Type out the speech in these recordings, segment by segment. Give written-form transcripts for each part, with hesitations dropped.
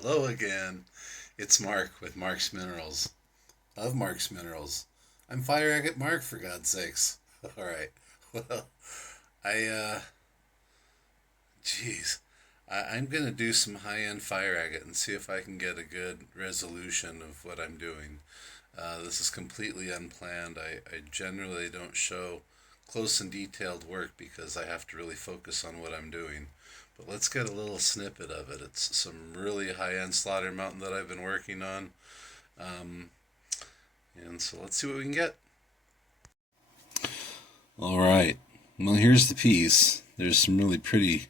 Hello again. It's Mark with Mark's Minerals. Of Mark's Minerals. I'm Fire Agate Mark, for God's sakes. All right. Well, I, uh, geez. I'm going to do some high end fire agate and see if I can get a good resolution of what I'm doing. This is completely unplanned. I generally don't show close and detailed work because I have to really focus on what I'm doing. But let's get a little snippet of it. It's some really high end Slaughter Mountain that I've been working on. Um, and so let's see what we can get. All right. Well, here's the piece. There's some really pretty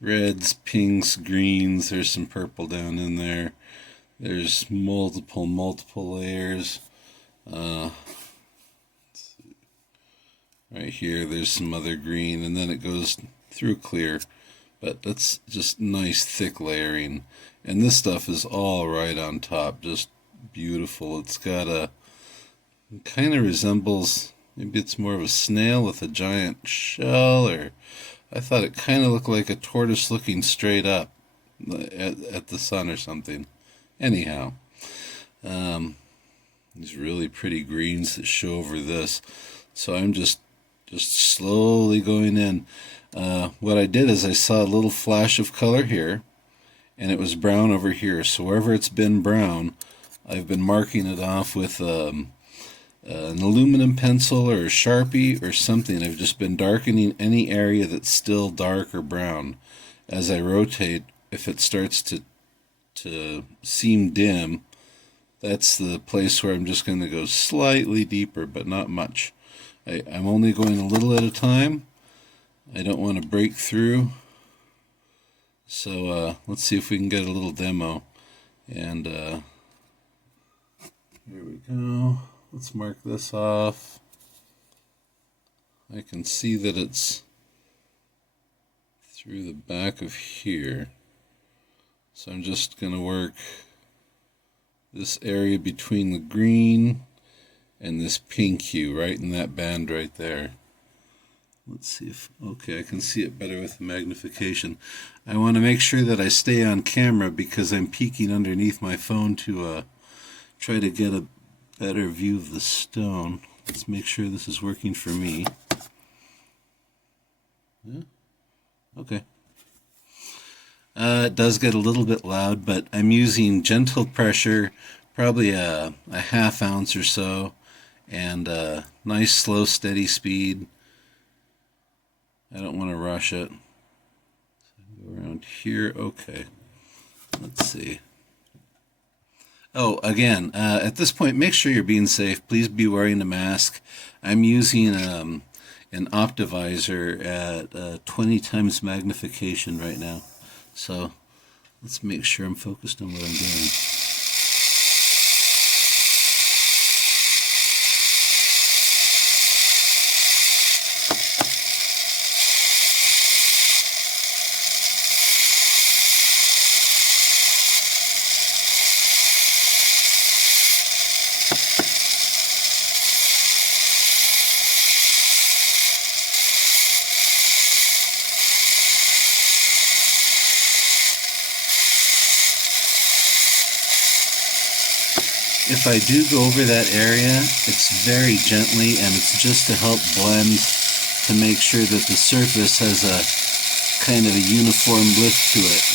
reds, pinks, greens. There's some purple down in there. There's multiple layers. Uh, right here, there's some other green, and then it goes through clear. But that's just nice thick layering. And this stuff is all right on top. Just beautiful. It's got a, it kind of resembles, maybe it's more of a snail with a giant shell, or I thought it kind of looked like a tortoise looking straight up at the sun or something. Anyhow, um, these really pretty greens that show over this. So I'm just slowly going in. What I did is I saw a little flash of color here, and it was brown over here. So wherever it's been brown, I've been marking it off with an aluminum pencil or a Sharpie or something. I've just been darkening any area that's still dark or brown. As I rotate, if it starts to seem dim, that's the place where I'm just going to go slightly deeper, but not much. I'm only going a little at a time. I don't want to break through. So let's see if we can get a little demo. And here we go. Let's mark this off. I can see that it's through the back of here. So I'm just going to work this area between the green and this pink hue right in that band right there. Let's see if, okay, I can see it better with the magnification. I want to make sure that I stay on camera because I'm peeking underneath my phone to try to get a better view of the stone. Let's make sure this is working for me. Yeah. Okay. It does get a little bit loud, but I'm using gentle pressure, probably a half ounce or so, and a nice slow steady speed. I don't want to rush it. Go around here. Okay. Let's see. Oh, again, at this point, make sure you're being safe. Please be wearing a mask. I'm using an Optivisor at 20 times magnification right now. So let's make sure I'm focused on what I'm doing. If I do go over that area, it's very gently, and it's just to help blend, to make sure that the surface has a kind of a uniform lift to it.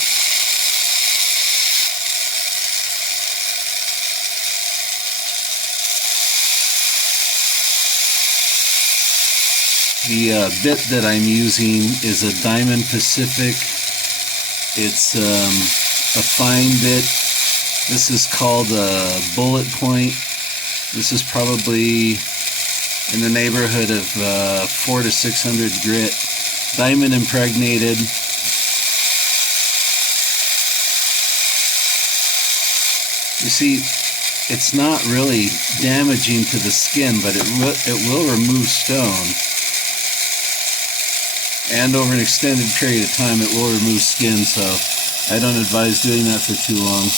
The bit that I'm using is a Diamond Pacific. It's a fine bit. This is called a bullet point. This is probably in the neighborhood of 400 to 600 grit. Diamond impregnated. You see, it's not really damaging to the skin, but it will remove stone. And over an extended period of time, it will remove skin, so I don't advise doing that for too long.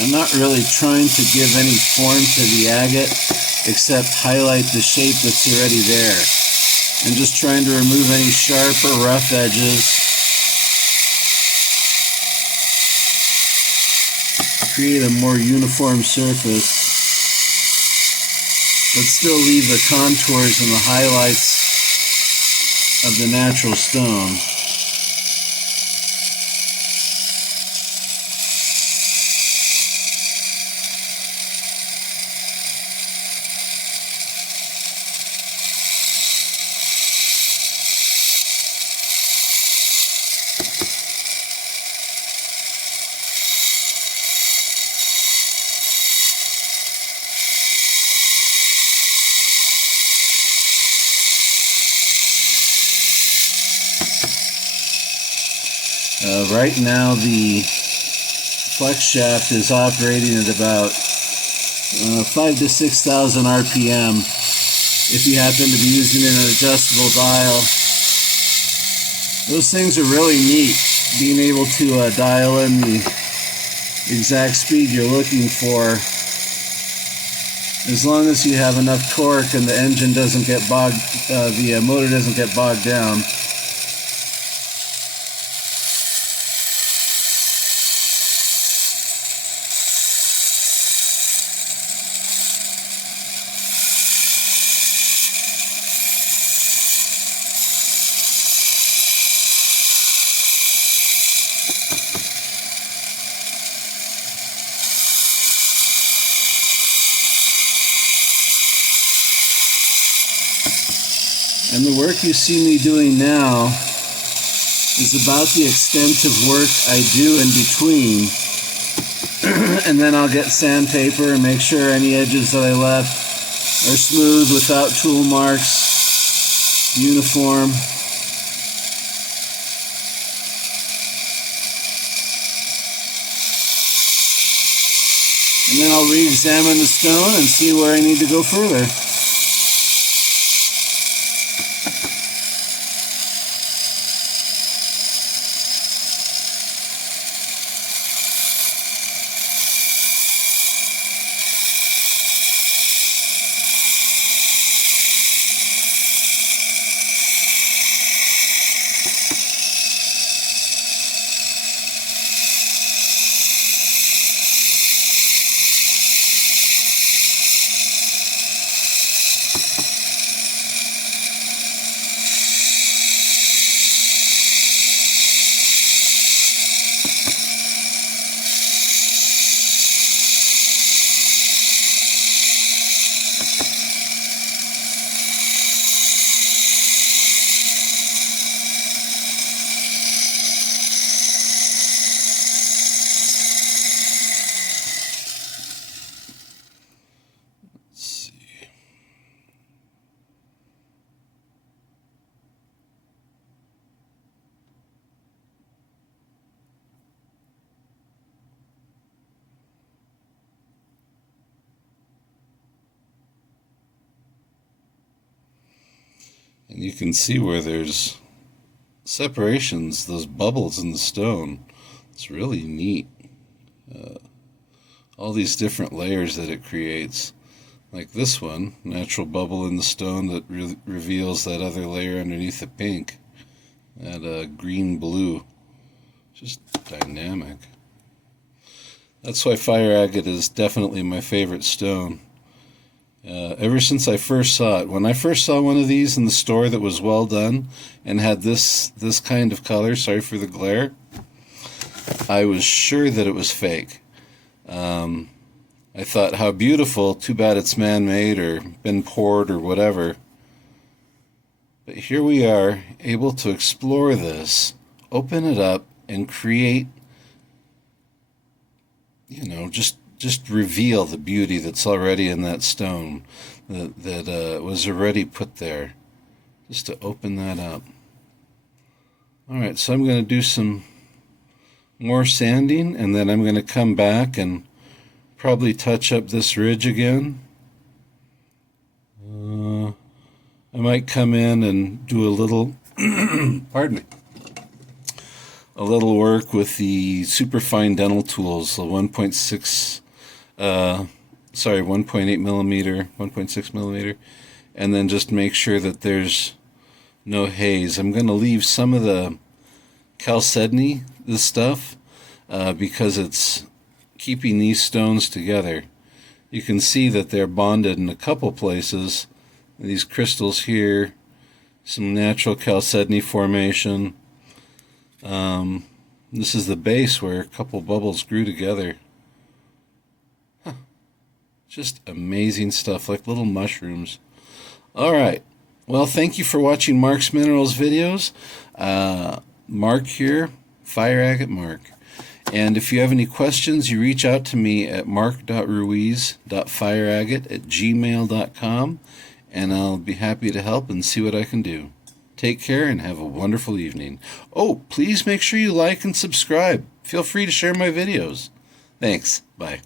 I'm not really trying to give any form to the agate except highlight the shape that's already there. I'm just trying to remove any sharp or rough edges, create a more uniform surface, but still leave the contours and the highlights of the natural stone. Right now the flex shaft is operating at about 5,000 to 6,000 RPM. If you happen to be using an adjustable dial, those things are really neat, being able to dial in the exact speed you're looking for, as long as you have enough torque and the engine doesn't get bogged, the motor doesn't get bogged down. And the work you see me doing now is about the extent of work I do in between. And then I'll get sandpaper and make sure any edges that I left are smooth without tool marks, uniform. And then I'll re-examine the stone and see where I need to go further. And you can see where there's separations, those bubbles in the stone. It's really neat. All these different layers that it creates. Like this one, natural bubble in the stone that reveals that other layer underneath the pink. That green-blue. Just dynamic. That's why fire agate is definitely my favorite stone. Ever since I first saw it, when I first saw one of these in the store that was well done and had this kind of color, sorry for the glare, I was sure that it was fake. I thought, how beautiful, too bad it's man-made or been poured or whatever. But here we are, able to explore this, open it up, and create, just reveal the beauty that's already in that stone that was already put there, just to open that up. All right, so I'm going to do some more sanding, and then I'm going to come back and probably touch up this ridge again. I might come in and do a little, pardon me, a little work with the superfine dental tools, the 1.8 millimeter, 1.6 millimeter, and then just make sure that there's no haze. I'm going to leave some of the chalcedony, this stuff, because it's keeping these stones together. You can see that they're bonded in a couple places. These crystals here, some natural chalcedony formation. This is the base where a couple bubbles grew together. Huh. Just amazing stuff, like little mushrooms. Alright, well, thank you for watching Mark's Minerals videos. Mark here, Fire Agate Mark. And if you have any questions, you reach out to me at mark.ruiz.fireagate@gmail.com, and I'll be happy to help and see what I can do. Take care and have a wonderful evening. Oh, please make sure you like and subscribe. Feel free to share my videos. Thanks. Bye.